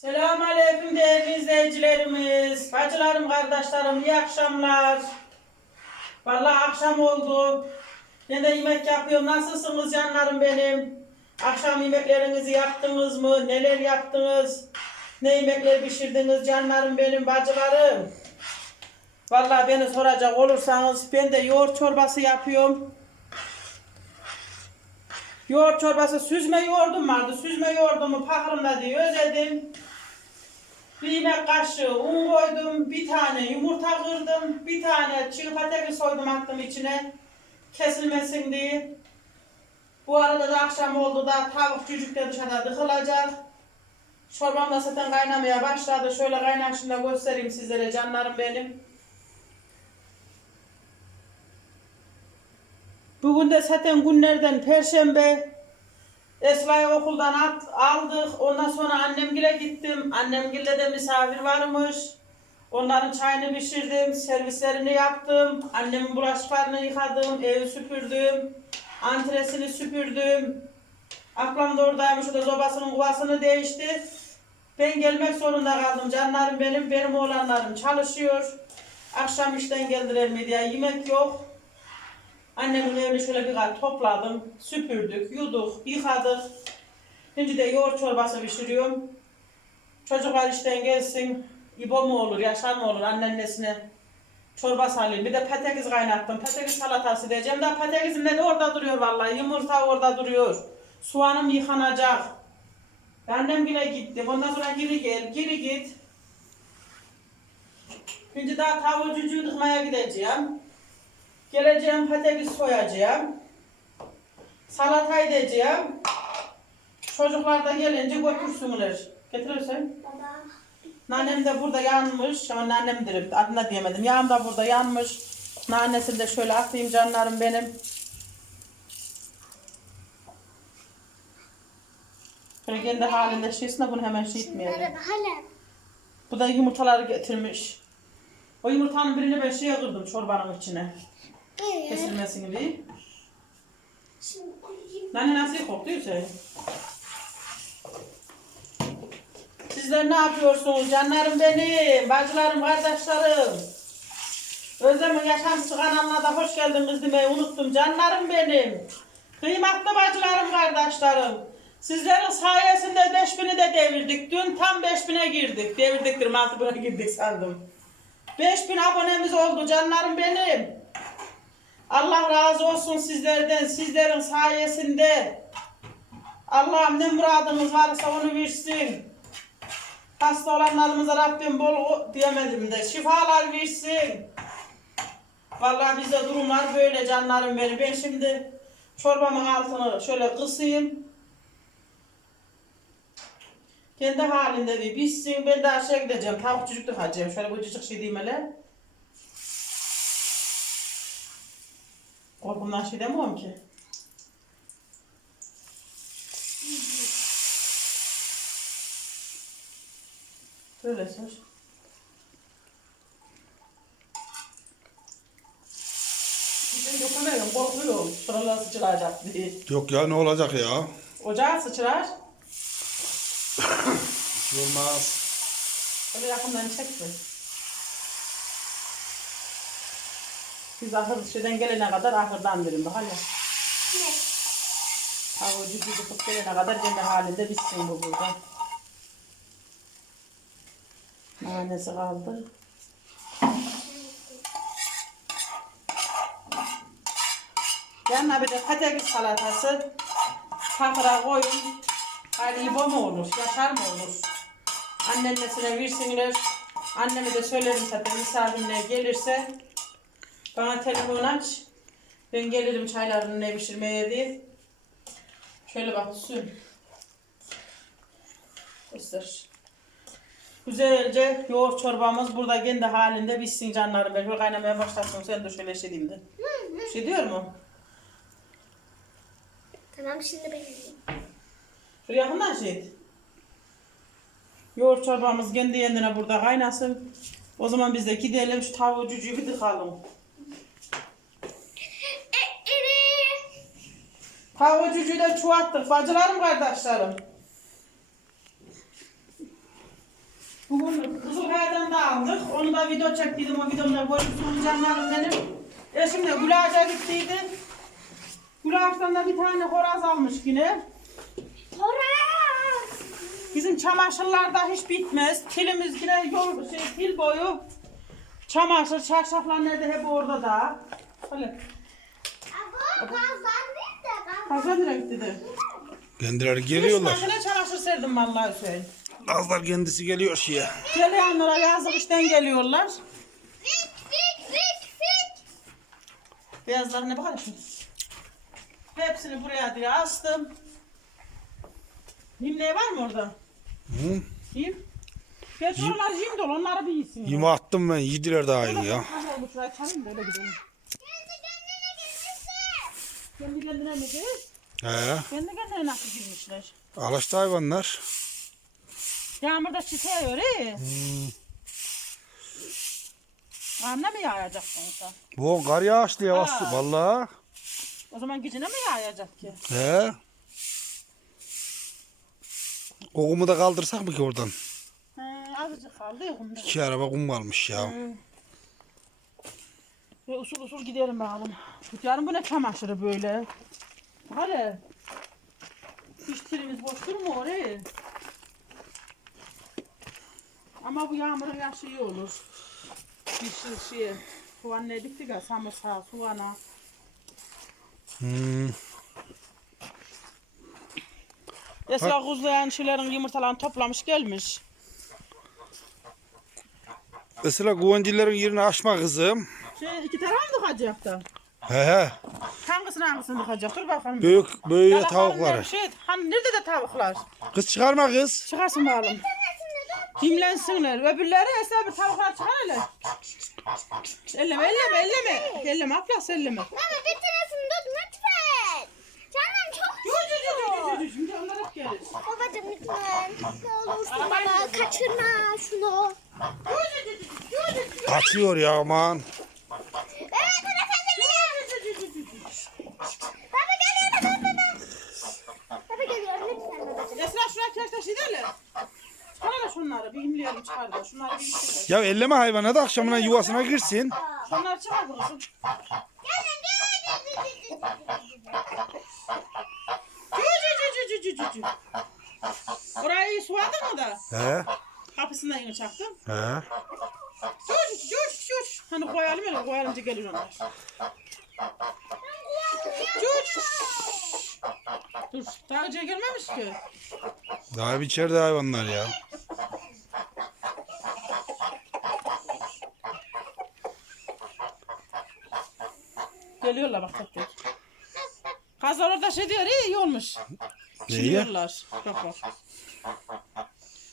Selamünaleyküm değerli izleyicilerimiz, bacılarım, kardeşlerim, iyi akşamlar. Vallahi akşam oldu. Ben de yemek yapıyorum. Nasılsınız canlarım benim? Akşam yemeklerinizi yaptınız mı? Neler yaptınız? Ne yemekler pişirdiniz canlarım benim, bacılarım? Vallahi beni soracak olursanız ben de yoğurt çorbası yapıyorum. Yoğurt çorbası süzme yoğurdum vardı. Süzme yoğurdumu pakrımda diye özledim. Yemek kaşığı un koydum. Bir tane yumurta kırdım. Bir tane çiğ patates soydum attım içine. Kesilmesin diye. Bu arada da akşam oldu da tavuk cücük de dışarıda dıkılacak. Çorbam da zaten kaynamaya başladı. Şöyle kaynaşını da göstereyim sizlere canlarım benim. Bugün de zaten günlerden perşembe. Esra'yı okuldan at, aldık. Ondan sonra annemgile gittim. Annemgille de misafir varmış. Onların çayını pişirdim, servislerini yaptım. Annemin bulaşıklarını yıkadım, evi süpürdüm. Antresini süpürdüm. Ablam da oradaymış, o da sobasının kuvasını değişti. Ben gelmek zorunda kaldım. Canlarım benim, benim oğlanlarım çalışıyor. Akşam işten geldiler mi diye yemek yok. Annemin evini şöyle bir kat topladım, süpürdük, yuduk, yıkadık. Şimdi de yoğurt çorbası pişiriyorum. Çocuklar işten gelsin, İbo mu olur, Yaşar mı olur anneannesine çorba salayım. Bir de patates kaynattım. Patates salatası diyeceğim de patatesim de orada duruyor vallahi. Yumurta orada duruyor. Soğanım yıkanacak. Annem bile gitti. Ondan sonra geri gel, geri git. Şimdi daha tavuğu cücüğü gideceğim. Geleceğim patates soyacağım. Salata edeceğim. Çocuklar da gelince götürsünler. Getirirsen. Baba. Nanem de burada yanmış. Ama nanemdir. Adına diyemedim. Yağım da burada yanmış. Nanesini de şöyle atayım canlarım benim. Şöyle kendi halinde şeysin de bunu hemen şey etmeyelim. Bu da yumurtaları getirmiş. O yumurtanın birini ben şeye kırdım çorbanın içine. Evet. Kesilmesin gibi. Nane nasıl koktuysa. Sizler ne yapıyorsunuz canlarım benim, bacılarım, kardeşlerim. Özlem'in yaşantısı kanalına da hoş geldiniz demeyi unuttum canlarım benim. Kıymetli bacılarım, kardeşlerim. Sizlerin sayesinde 5000'i de devirdik. Dün tam 5000'e girdik. Devirdiktir, 6000'e girdik sandım. 5000 abonemiz oldu canlarım benim. Allah razı olsun sizlerden, sizlerin sayesinde. Allah'ım ne muradımız varsa onu versin. Hasta olanlarımıza Rabbim bol diyemedim de şifalar versin. Vallahi bizde durumlar böyle canlarım benim. Ben şimdi çorbamın altını şöyle kısayım. Kendi halinde bir pişsin. Ben de aşağı gideceğim. Tavuk çocuk tıkacağım. Şöyle bu cıcık şey diyeyim hele. Korkumdan şey demiyorum ki. Böyle sor. Ben yapamıyorum, korkuyorum. Şuralar sıçrayacak diye. Yok ya ne olacak ya? Ocağa sıçrar. Olmaz. Öyle yakından çekme. Biz ahır şeyden gelene kadar ahırdan verin bak hani. Ne? Cücüğü tutup gelene kadar kendi halinde bitsin bu burada. Nanesi kaldı. Yanına bir de patates salatası. Safra koyun. İbo mu olur, Yaşar mı olur? Anneannesine versinler. Anneme de söylerim zaten misafirler gelirse. Bana telefon aç. Ben gelirim çaylarını ne pişirmeye diye. Şöyle bak sün. Göster. Güzelce yoğurt çorbamız burada kendi halinde bitsin canlarım. Şöyle kaynamaya başlasın. Sen de şöyle şey diyeyim de. Bir şey diyor mu? Tamam şimdi ben yiyeyim. Şuraya yakından şey et. Yoğurt çorbamız kendi kendine burada kaynasın. O zaman biz de gidelim şu tavuğu cücüğü bir tıkalım. E, iri. Cücüğü de çuvattık bacılarım kardeşlerim. Bugün Kızılkaya'dan da aldık. Onu da video çektiydim. O videomda görmüşsünüz canlarım benim. Eşim de Gülağaç'a gittiydi. Gülağaç'tan da bir tane horaz almış yine. Horaz. Bizim çamaşırlar da hiç bitmez. Tilimiz yine yol, şey, til boyu. Çamaşır, çarşaflar nerede hep orada da. Öyle. Abo kazan nerede? Fazla nereye gitti de. Kendileri geliyorlar. makine çamaşır serdim vallahi Hüseyin. Azlar kendisi geliyor şeye. Geleyenlere yazlık işten geliyorlar. Fit fit fit fit. Beyazlarına bakar şimdi. Hepsini buraya diye astım. Yim ne var mı orada? Hı? Yim. Oralar yim dolu onları bir yesin. Yeme attım ben. Yediler daha iyi ya. Şurayı çalayım da öyle gidelim. Kendi kendine mi değil? He. Kendi kendine nasıl girmişler? Alaştı hayvanlar. Yağmurda çiseyor he. Anne mi yağacak sonuçta? Bu kar yağışlı ya. Ha. Valla. O zaman gücüne mi yağacak ki? He. Kokumu da kaldırsak mı ki oradan? He, azıcık kaldı ya bunda. İki araba kum kalmış ya. Ve usul usul gidelim bakalım. Yarın bu ne çamaşırı böyle? Hadi. Hiç tilimiz boş durmuyor oraya. Ama bu yağmurun yaşı iyi olur. Bir şey, şey soğan ne diktik ya samırsağı, soğana. Hmm. Esra kuzlayan şeylerin yumurtalarını toplamış gelmiş. Mesela güvencilerin yerini açma kızım. Şey iki taraf mı dıkacak da? He he. Hangisini hangisini dıkacak? Dur bakalım. Büyük büyük Yalaklarım tavukları. Şey, hani nerede de tavuklar? Kız çıkarma kız. Çıkarsın bakalım. Dimlensinler. Öbürleri bir tavuklar çıkar hele. Elleme, elleme, elleme. Elleme, ablas elleme. Baba bir tanesini tut lütfen. Canım çok istiyor. Şimdi onlar hep gelir. Babacım lütfen. Ne olursun baba kaçırma şunu. Kaçıyor ya aman. Evet efendim ya. Baba geliyor baba baba. Baba geliyor lütfen babacım. Kes taşı derler. Çıkar hele şunları. Bir imleyelim çıkar da. Şunları bir imleyelim. Ya elleme hayvanı da akşamına yuvasına girsin. Şunları çıkar kızım. Gelin gelin. Cü cü cü cü cü cü cü. Orayı suladın mı da? He. Kapısından yine çaktım. He. Cüc cüc cüc. Hani koyalım öyle koyalımca gelir onlar. Cüc. Dur daha önce gelmemiş ki. Daha bir içeride hayvanlar ya. Geliyorlar bak tek tek. Kazlar orada şey diyor iyi, iyi olmuş. Neyi? Çıkıyorlar. Bak bak.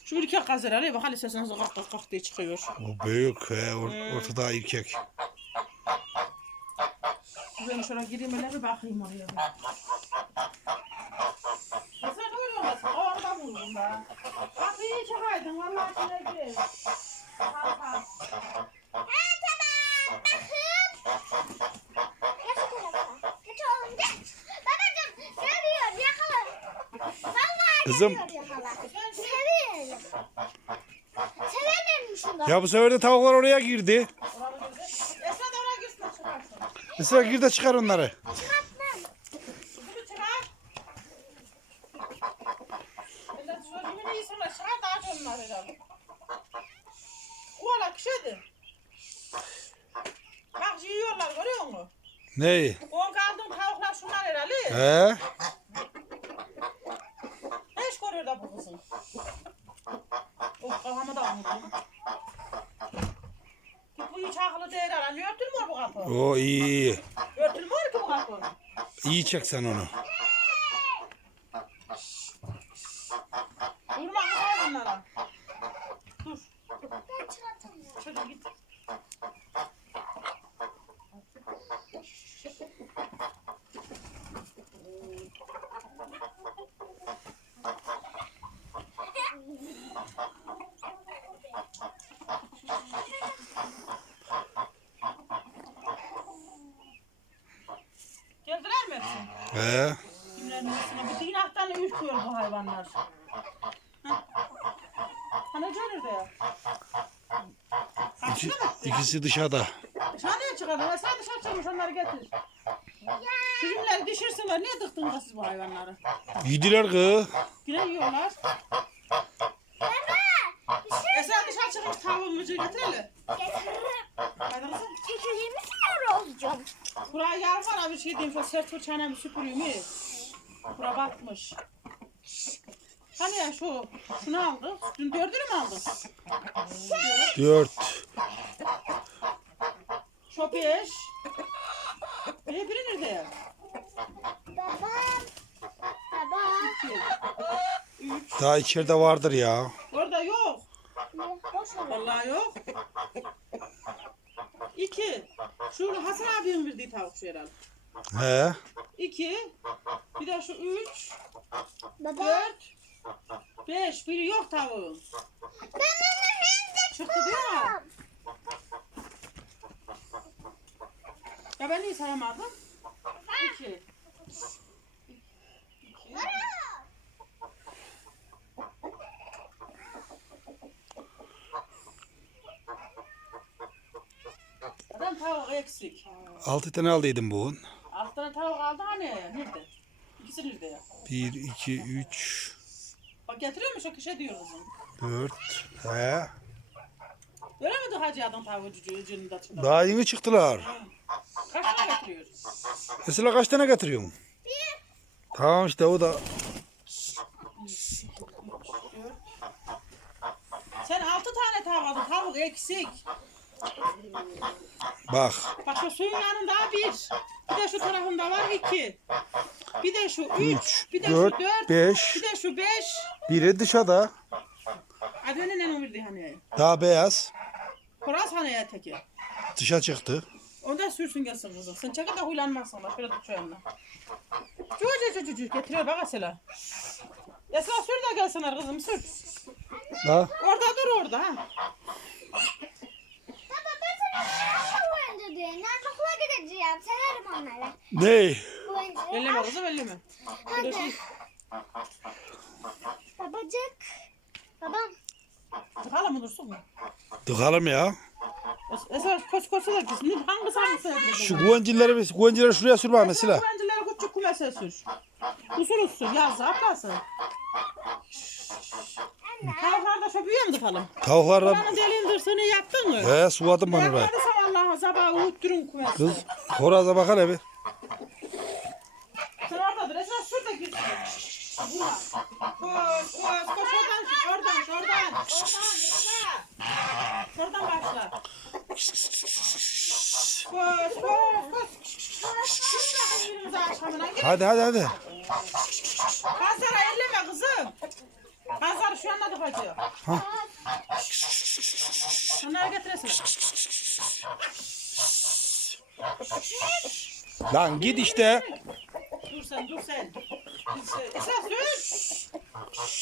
Şu ülke kazlar araya bak hadi sesini nasıl kalk kalk kalk diye çıkıyor. O büyük he. Or- ortada erkek. Ben şuraya gireyim öyle bir bakayım oraya. bir. Ya sen öyle olmasın. O anda buldum ben. Bak iyi çıkaydın. Vallahi şöyle gir. Kalk kalk. Evet tamam. Bakın. Geç bu Geç oğlum geç. Babacım geliyor yakala. Vallahi Kızım. Severim. Severim. Ya bu sefer de tavuklar oraya girdi. Esra da oraya girsin çıkarsın. Mesela gir de çıkar onları. Çıkartmam. Bunu çıkar. Millet şöyle yine insanlar çıkar da aç onlar herhalde. Oğlan kişiydi. Bak yiyorlar görüyor musun? Neyi? On kaldım tavuklar şunlar herhalde. He. Ne iş görüyor da bu kızın? Of kafamı da. Git bu hiç akıllı değil herhalde. Örtülmüyor bu kapı? O iyi. Örtülmüyor ki bu kapı. İyi çek sen onu. Durma kız hayvanlara. Dur. Ben çıkartamıyorum. Şöyle git. Geldiler mi hepsi? He. Kimlerin üstüne? Bir dinahtan ürküyor bu hayvanlar. Hah. Hani görür de. oraya. İki, ikisi dışarıda. Dışarıya çıkalım. Ya sen dışarı çıkmış onları getir. Bizimleri düşürsünler. Niye tıktınız siz bu hayvanları? Yediler kız. Yine yiyorlar. E sen dışarı çıkmış tavuğumuzu getirelim. Getiririm. Hadi kızım. 220 lira olacağım. Buraya yer var sert fırçayla süpürüyor mu? Bura batmış. Hani ya şu, şunu aldık. Dün dördünü mü aldık? Dört. Şu beş. E biri nerede? Babam. Babam. İki. Üç. Daha içeride vardır ya. Orada yok. Boş ver. Vallahi yok. İki. Şu Hasan abinin verdiği tavuk şu herhalde. He. İki. Bir de şu üç. Baba. Dört. Beş. Biri yok tavuğun. Ben onu hem Çıktı değil mi? Ya ben niye sayamadım? İki. İki. Adam tavuk eksik. Altı tane aldıydım bugün. Alt tane tavuk aldı hani. Nerede? İkisi nerede ya? Bir, iki, üç, Bak getiriyormuş o kişi diyor kızım. dört. He. Öyle mi hacı adam tavuğu cücüğünün de çıktı? Daha yeni çıktılar. Kaç tane getiriyor? Mesela kaç tane getiriyorsun? Tamam işte o da. Sen altı tane tavuk aldın. Tavuk eksik. Bak. Bak şu suyun yanında bir. Bir de şu tarafında var iki. Bir de şu üç. Üç, bir de dört, şu dört. beş. Bir de şu beş. Biri dışarıda. Adını ne numaradı hani? Daha beyaz. Kuras hani teki. Dışa çıktı. Onda sürsün gelsin kızım. Sen çakı da huylanmazsın. Bak şöyle tut şu yanına. Cu cu cu cu cu. Getiriyor bak Esela. Esela sür de gelsinler kızım sür. Ha? Orada dur orada ha. Baba ben sana şu oyuncu diyorum. Ben okula gideceğim. Severim onları. Ne? Elleme kızım elleme. Hadi. şey, Babacık. Babam. tıkala mı dursun mu? Tıkalım ya. Es- Esela koç koçu da gitsin. Hangisi hangisi yapacak? Şu güvencileri, güvencileri şuraya sür bak mesela. Öğrencilere küçük kumese sür. Usul usul yaz aplasın. Tavuklarda şu büyüyor mu tıkalım? Tavuklarla Buranın deliğin dırsını yaptın mı? he suladım bana be. Yapmadı sabah sabah uyutturun kumesi. Kız horaza bak hele bir. Sen oradadır. Esra sür de git. Buna. Koş koş koş oradan oradan şuradan. Oradan Esra. Şuradan başla. Hadi hadi hadi. Kazara elleme kızım. Kazar şu anda da bacı. Onları getiresin. Lan git işte. Dur sen dur sen. Esas sür.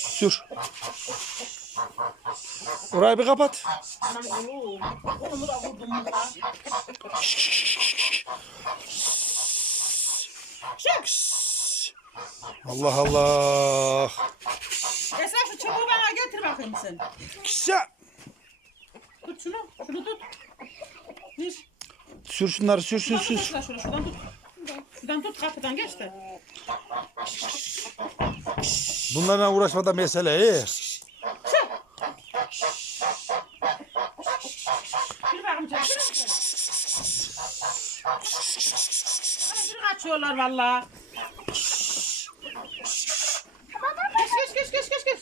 Sür. Orayı bir kapat. Allah Allah. Esas şu çubuğu bana getir bakayım sen. Kısa. Tut şunu. Şunu tut. Bir. Sür şunları sür sür Şuradan tut sür. Esra şunu. Şuradan tut. Şuradan tut kapıdan geç de. Bunlarla uğraşmada mesele iyi. Bir bakayım canım. Bir Kaçıyorlar valla. Geç geç geç geç geç geç.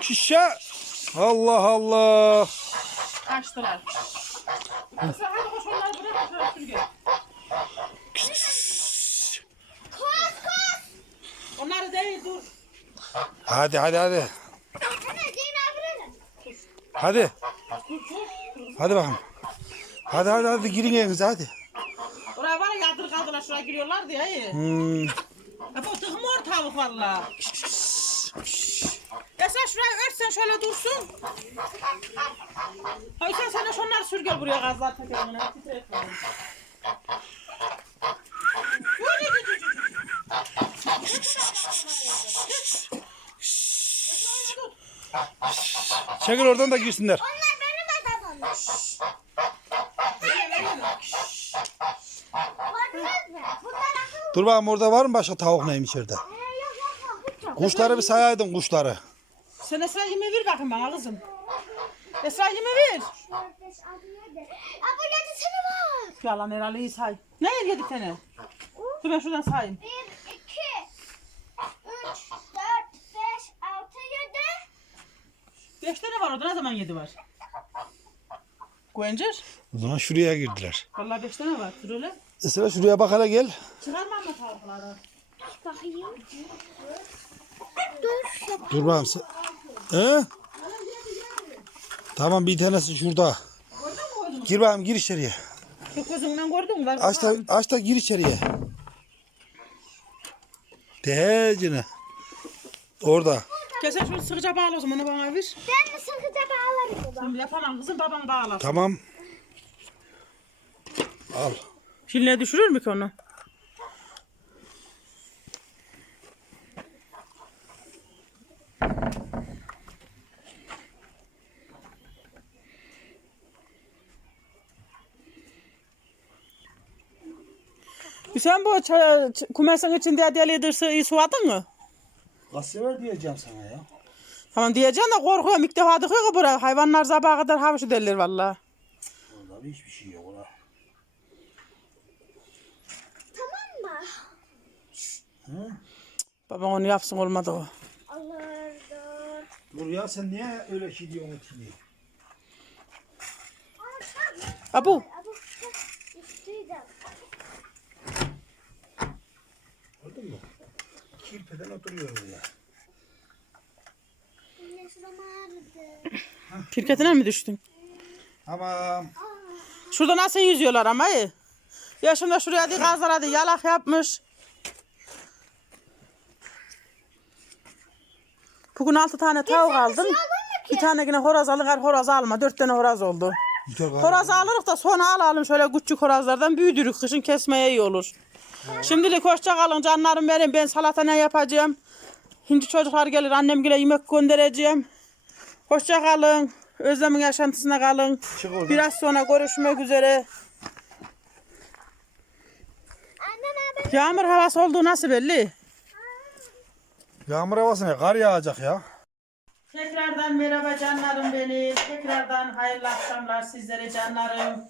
Kişa. Allah Allah. Kaçtılar. Sen hadi koş onları bırak şöyle sürgün. Onları değil dur. Hadi hadi hadi. Hadi. Hadi bakalım. Hadi hadi hadi girin evinize hadi. Oraya var ya yadır kaldılar şuraya giriyorlar diye. Hmm. Ya bu tıkmıyor tavuk valla. Esas de şurayı örtsen şöyle dursun. Ay sen sana şunları sür gel buraya gazlar tekerine. Titretme. Çekil oradan da girsinler. Onlar benim adamım. Dur bakalım orada var mı başka tavuk içeride? Ee, yok. Kuşları bir sayaydın kuşları. Sen Esra yemeği ver bakayım bana kızım. Esra yemeği ver. 4, 5, 6, 7. Aa bu 7 sene var. Yalan herhalde iyi say. Ne yer yedi tane? Dur ben şuradan sayayım. 1, 2, 3, 4, 5, 6, 7. Beş tane var orada ne zaman yedi var? Güvencer. O zaman şuraya girdiler. Vallahi beş tane var. Dur öyle. Esra şuraya bak hele gel. Çıkarma ama tavukları. Bakayım. Dur. Dur bakalım sen. He? Tamam bir tanesi şurada. Gir bakalım gir içeriye. Şu gözünden gördün mü? Var Aç da, aç da gir içeriye. Dehecine. Orada. Kesin şunu sıkıca bağla o zaman onu bana ver. Ben mi sıkıca bağlarım baba? Sen yapamam kızım baban bağlar. Tamam. Al. Filine düşürür mü ki onu? Sen bu kumesin içinde deli iyi suadın mı? Sefer diyeceğim sana ya. Tamam diyeceğim de korkuyorum. İlk defa dıkıyor ki buraya. Hayvanlar sabaha kadar havuşu derler valla. Orada hiçbir şey yok orada. Tamam mı? Babam onu yapsın olmadı o. Allah dur. Ya sen niye öyle şey diyorsun ki? Abu. Gördün mü? Kirpeden oturuyor oraya. Anne şuram ağrıdı. Kirketine mi düştün? Tamam. Şurada nasıl yüzüyorlar ama iyi. Ya şimdi şuraya di gazlara di yalak yapmış. Bugün altı tane tavuk aldım. Bir tane yine horoz alır, horoz alma. Dört tane horoz oldu. Horoz alırız da sonra alalım şöyle küçük horozlardan büyüdürük. Kışın kesmeye iyi olur. Şimdilik hoşça kalın canlarım benim. Ben salata ne yapacağım? Şimdi çocuklar gelir annem gile yemek göndereceğim. Hoşça kalın. Özlem'in yaşantısına kalın. Biraz sonra görüşmek üzere. Yağmur havası olduğu nasıl belli? Yağmur havası ne? Kar yağacak ya. Tekrardan merhaba canlarım benim. Tekrardan hayırlı akşamlar sizlere canlarım.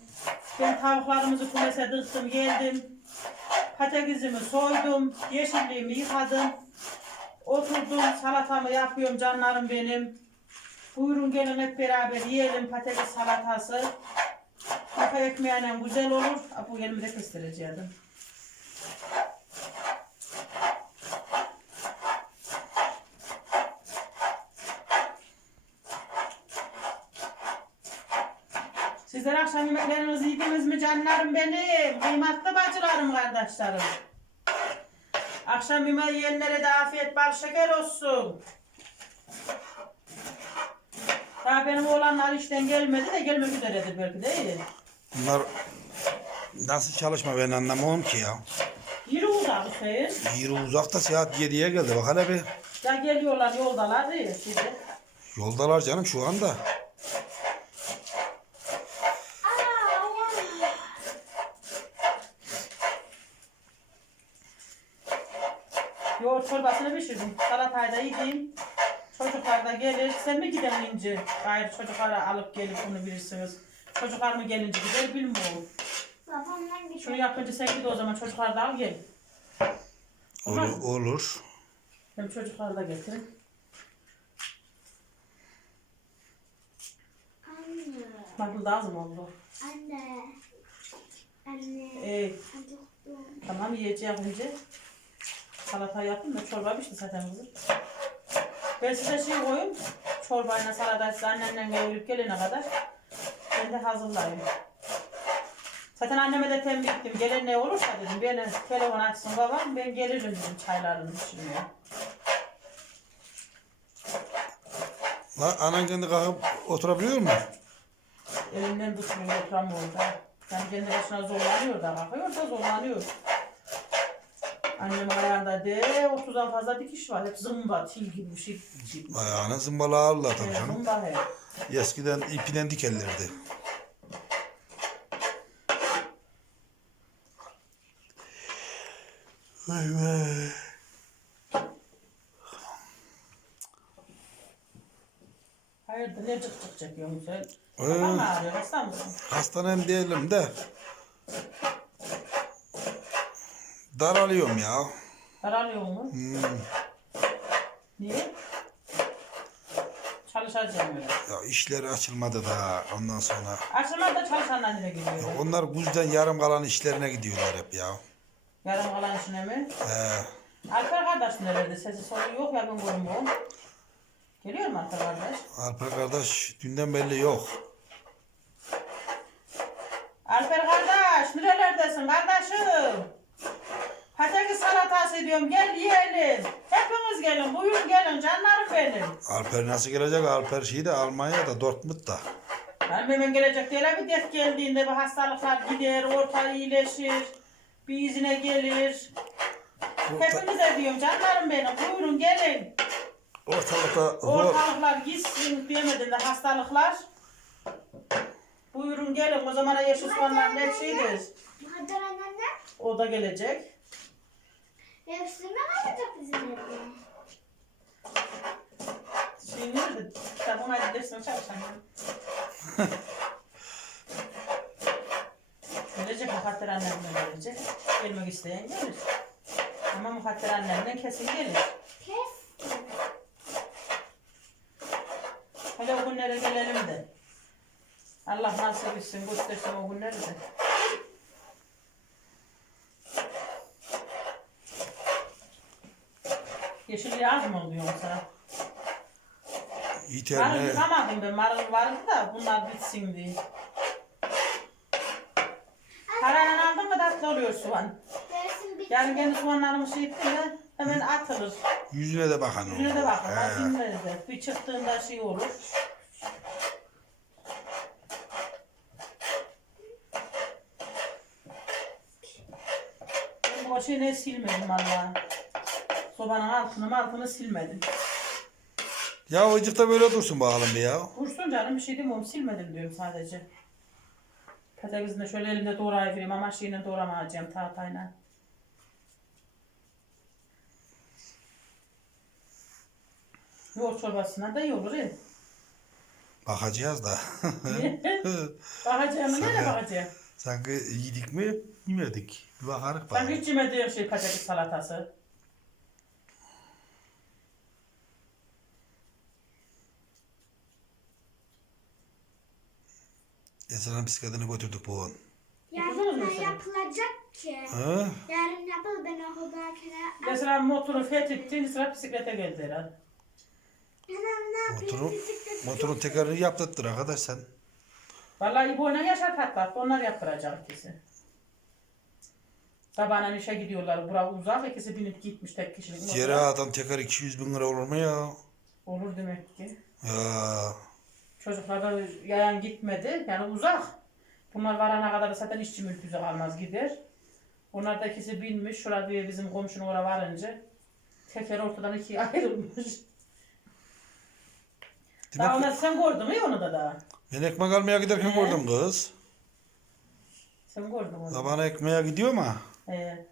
Ben tavuklarımızı kumese dıktım geldim. Patatesimi soydum. Yeşilliğimi yıkadım. Oturdum salatamı yapıyorum canlarım benim. Buyurun gelin hep beraber yiyelim patates salatası. Kafa ekmeğiyle güzel olur. Bu elimi de kestireceğim. Sizler akşam yemeklerinizi yediniz mi canlarım benim? Kıymetli bacılarım kardeşlerim. Akşam yemeği yiyenlere de afiyet bal şeker olsun. Daha benim oğlanlar işten gelmedi de gelmek üzeredir belki değil. Bunlar nasıl çalışma ben anlamam ki ya. Yürü uzak Hüseyin. Yeri uzakta saat 7'ye geldi. Bak hele bir. Ya geliyorlar yoldalar değil sizi. Yoldalar canım şu anda. Yoğurt çorbasını pişirdim. Salatayı da yedim. Çocuklar da gelir. Sen mi gidelim ince? Hayır çocuklara alıp gelip bunu bilirsiniz. Çocuklar mı gelince gider bilmiyorum. Babamdan Şunu yapınca sen git o zaman çocuklar da al gel. Olmaz Olur. mı? olur. Hem çocukları da getirin. Anne. Bak bu da az mı oldu? Anne. Anne. Ee, Acıktım. tamam yiyeceğim önce. Salata yapın da çorba pişti zaten kızım. Ben size şey koyayım. Çorbayla salatayı size annemden gelip gelene kadar. Ben de hazırlayayım. Zaten anneme de tembih ettim. Gelen ne olursa dedim. Beni telefon açsın babam. Ben gelirim dedim çaylarını düşünmeye. La anan kendi kalkıp oturabiliyor mu? Elinden tutmuyor oturamıyor da. Yani kendi başına zorlanıyor da kalkıyor da zorlanıyor. Annem ayağında de 30'dan fazla dikiş var. Hep zımba, til gibi bir şey. Ayağına zımbala ağırlar tabii Evet, canım. zımba hep. Eskiden ipinen dikerlerdi. Vay vay. Hayırdır ne cık cık çekiyorsun sen? Ee. Mı ağrıyor? Hasta mısın? Hastanem değilim de. Daralıyorum ya. Daralıyor mu? Hmm. Niye? Çalışacağım öyle. Ya işleri açılmadı da ondan sonra. Akşamlarda çalışanlar nereye gidiyor? Onlar buzdan yarım kalan işlerine gidiyorlar hep ya. Yarım kalan işine mi? He. Alper kardeş nerede? Sesi solu yok ya ben görmüyorum. Geliyor mu Alper kardeş? Alper kardeş dünden belli yok. Alper kardeş nerelerdesin kardeşim? Patates salatası diyorum gel yiyelim. Hepiniz gelin buyurun gelin canlarım benim. Alper nasıl gelecek? Alper şeyi de Almanya'da Dortmund'da. Ben hemen gelecek değil bir dert geldiğinde bu hastalıklar gider, orta iyileşir, bir izine gelir. Bu ta- Hepinize diyorum canlarım benim buyurun gelin. ortalıkta hor- Ortalıklar gitsin diyemedim de hastalıklar. Buyurun gelin o zamana yaş uzmanların hep şeydir. Muhadder anneanne. O da gelecek. Hepsini mi alacak bizim evde? Şey nerede? Kitabın hadi dersine çalışan. Gelecek Muhattir annemden gelecek. Gelmek isteyen gelir. Ama Muhattir annemden kesin gelir. Kes. Hele o günlere gelelim de. Allah nasip etsin, göstersin o günleri de. Yeşil yağ mı oluyor yeter Marul ne? yıkamadım ben, marul vardı da bunlar bitsin diye. Parayla aldın mı tatlı oluyor soğan. Dersin bitti. Yani kendi soğanlarımı şey ettim mi hemen atılır. Yüzüne de bakan Yüzüne de bakın, He. bak dinmez de. Bir çıktığında şey olur. Ben bu şeyini silmedim valla. Sobanın altını altını silmedim. Ya ocakta böyle dursun bakalım bir ya. Kursun canım bir şey demiyorum silmedim diyorum sadece. Patatesini şöyle elimde doğrayıvereyim ama şeyle doğramayacağım tahtayla. Yoğurt çorbasından da iyi olur he. Bakacağız da. Bakacağım Sana- bakacağım? Sanki yedik mi yemedik. Bir bakarık Ben bakalım. hiç yemediğim şey patates salatası. Esra'nın bisikletini götürdük bu on. Yarın ne yapılacak ki? Ha? Yarın yapıl ben okuldakine. Mesela motoru fethettin sıra bisiklete geldi herhalde. Anam ne yapayım? Motorun, tekerini yaptırttır arkadaş sen. Vallahi İbo'yla Yaşar patlattı. Onlar yaptıracak ikisi. Sabahın işe gidiyorlar. Bura uzak. ikisi binip gitmiş tek kişilik. Yere atan teker 200 bin lira olur mu ya? Olur demek ki. Ya. Çocuklar da yayan gitmedi. Yani uzak. Bunlar varana kadar da zaten işçi mülküzü kalmaz gider. Onlar da ikisi binmiş. Şurada bir bizim komşunun oraya varınca. Teker ortadan ikiye ayrılmış. Daha onu sen gördün mü onu da daha? ben ekmek almaya giderken He. gördüm kız. Sen gördün onu. Sabahına ekmeğe gidiyor mu? Ee,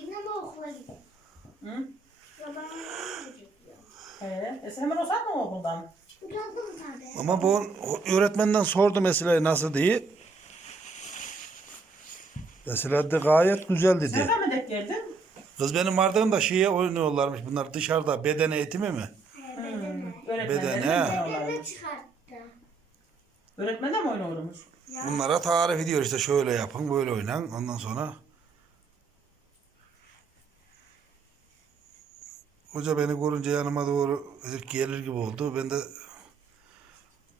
Yine mi okula gidiyor? hı? Gidiyor. Ee, e sen hemen mi okuldan? Tabii. Ama bu öğretmenden sordu meseleyi nasıl diye. Mesela de gayet güzel Ne dedi. zaman denk geldin? Kız benim vardığımda şeye oynuyorlarmış bunlar dışarıda bedene eğitimi mi? Hmm, Beden, öğretmenler he. mi Ben de oynuyorlar? çıkarttı. Öğretmen de mi oynuyormuş? Bunlara tarif ediyor işte şöyle yapın böyle oynayın ondan sonra. Hoca beni görünce yanıma doğru gelir gibi oldu. Ben de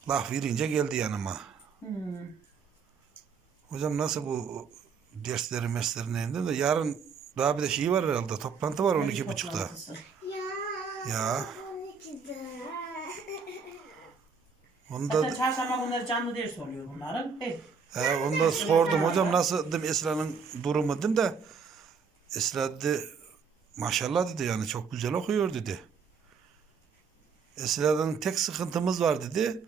laf verince geldi yanıma. Hmm. Hocam nasıl bu dersleri mersleri neyim dedim de yarın daha bir de şey var herhalde toplantı var 12.30'da. Toplantısı. Ya Ya. 12'de. Onu Zaten çarşamba günleri canlı ders oluyor bunların. Hey. he, onu da sordum hocam nasıl dedim Esra'nın durumu dedim de Esra dedi maşallah dedi yani çok güzel okuyor dedi. Esra'dan tek sıkıntımız var dedi.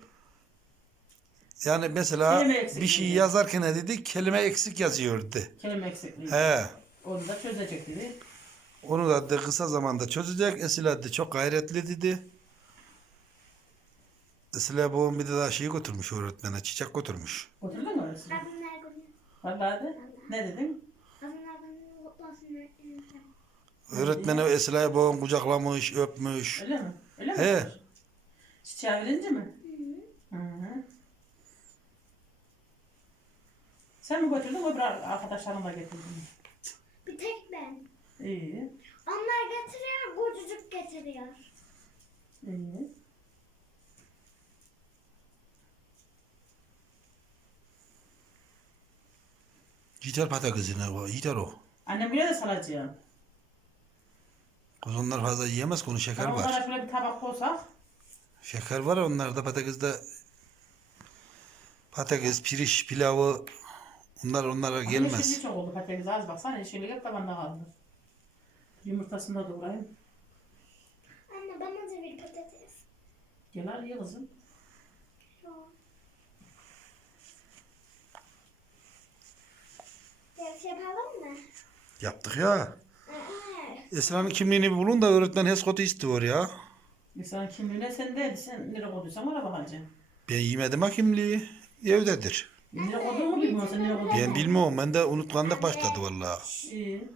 Yani mesela Kelime eksikliği. bir şey yazarken dedi kelime eksik yazıyor dedi. Kelime eksikliği. He. Onu da çözecek dedi. Onu da dedi kısa zamanda çözecek. Esila dedi çok gayretli dedi. Esila babam bir de daha şeyi götürmüş öğretmene. Çiçek götürmüş. Oturdun mu günü. Vallahi de. Ne dedin? Öğretmeni Esila'yı babam kucaklamış, öpmüş. Öyle mi? Öyle mi? He. Çiçeği verince mi? Hı hı. Sen mi götürdün öbür arkadaşlarını da getirdin? mi? Bir tek ben. İyi. Onlar getiriyor, kucucuk getiriyor. İyi. Gider patatesine o. Gider o. Annem bile de salacağım. Kız onlar fazla yiyemez konu şeker Ama var. onlara şöyle bir tabak koysak. Şeker var onlarda patatesde. Patates, piriş, pilavı. Bunlar onlara Yeşilliği gelmez. çok oldu patates az baksana yeşillik hep tabanda kaldı. Yumurtasını da doğrayayım. Anne bana da bir patates. Al ye kızım. Yok. Ders yapalım mı? Yaptık ya. Esra'nın kimliğini bulun da öğretmen Heskotu istiyor ya. İnsanın kimliğine sen de sen nereye koyduysan ona bakacaksın. Ben yemedim ha kimliği. Evdedir. Nereye koydun mu bilmiyorsun nereye koydun Ben bilmiyorum. Ben de unutkanlık başladı vallahi. İyi.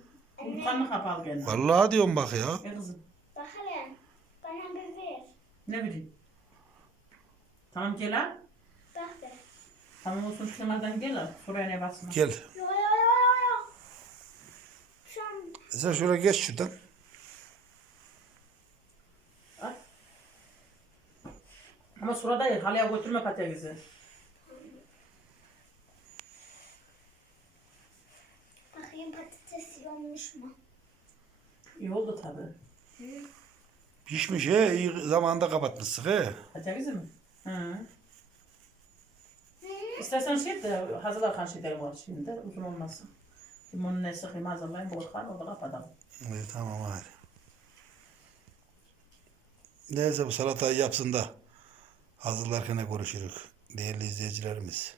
Unutkanlık kapalı kendine. Vallahi diyorum bak ya. Gel kızım. bak hele. Bana bir ver. Ne bileyim. Tamam gel al. Bak be. Tamam olsun şu kenardan gel al. Şuraya ne basma. Gel. Sen şöyle geç şuradan. Ama şurada ye. Halıya götürme patatesi. bakayım patates yanmış mı? İyi oldu tabii. Pişmiş he. iyi zamanında kapatmışsın he. Patatesi mi? Hı. İstersen şey de hazırlarken şey derim var şimdi de uzun olmasın. Limonun ne sıkayım hazırlayayım borkan o da kapatalım. İyi tamam hadi. Neyse bu salatayı yapsın da hazırlarken görüşürük. Değerli izleyicilerimiz.